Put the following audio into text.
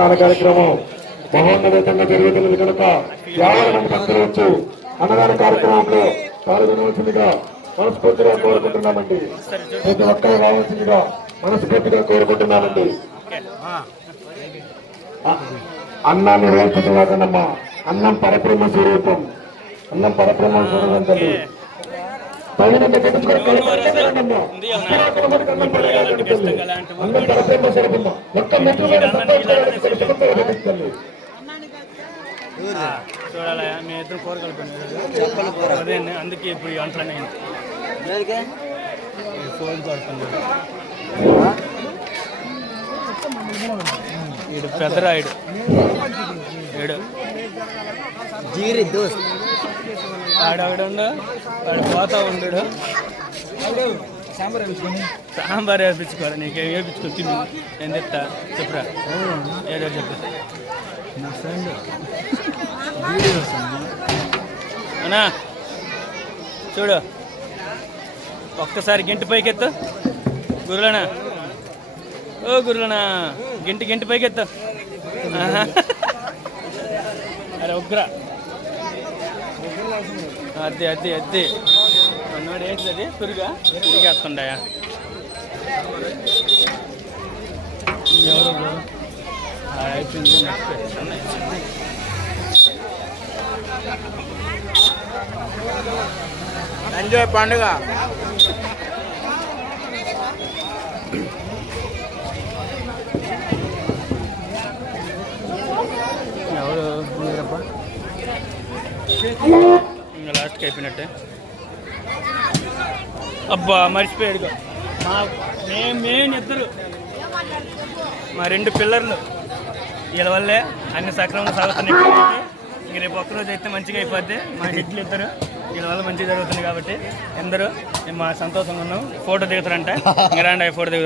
కార్యక్రమం మహోన్నతంగా జరుగుతున్నది కనుక 50 మంది భక్తులు వచ్చు అన్నదాన కార్యక్రమంలో పాల్గొనవలసిందిగా మనస్ఫూర్తిగా కోరుకుంటున్నామండి. ప్రతి ఒక్కరు రావాల్సిందిగా మనస్ఫూర్తిగా కోరుకుంటున్నామండి. అన్నాన్ని వేసుకుంటున్నాకన్నమ్మా, అన్నం పరబ్రహ్మ స్వరూపం, అన్నం పరబ్రహ్మ స్వరూపం తల్లి. అన్నం పరబ్రహ్మ స్వరూపం ఒక్క మెట్టు చూడాలి. మీ ఇద్దరు కోరగలుగుతాను అందుకే ఇప్పుడు ఈ అంట్లనే ఫోన్ కొడుతుంది. ఈడు పెద్దరాయుడు ఏడు జీరి దోస్త్ ఆడవిడుండు వాడు పోతా ఉండు. సాంబార్ వేపించుకోవాలి. నీకేం వేపించుకో తిని నేను చెప్తా. చెప్పురా ఏదో చెప్పు. నా ఫ్రెండ్ అన్నా చూడు ఒక్కసారి గింటి పైకెత్తు గురులనా. ఓ గురులనా గింటి పైకెత్తు. అరే ఉగ్ర అద్దె అన్నోడు ఏంటిది అది తిరిగేస్తుండయా ఎవరు అయిపోయింది. ఎంజాయ్ పండుగ. ఎవరు ఇంకా లాస్ట్కి అయిపోయినట్టే. అబ్బా మర్చిపోయాడు. మేము ఇద్దరు మా 2 పిల్లర్లు వీళ్ళ వల్లే అన్ని సక్రమంగా సాగుతున్నాయి. ఇంక రేపు ఒక్కరోజు అయితే మంచిగా అయిపోద్ది. మా హెడ్లు ఇద్దరు వీళ్ళ వల్ల మంచిగా జరుగుతుంది కాబట్టి అందరూ మా సంతోషంగా ఉన్నాం. ఫోటో దిగుతారంట. ఇంకా రండి ఫోటో దిగుతారు.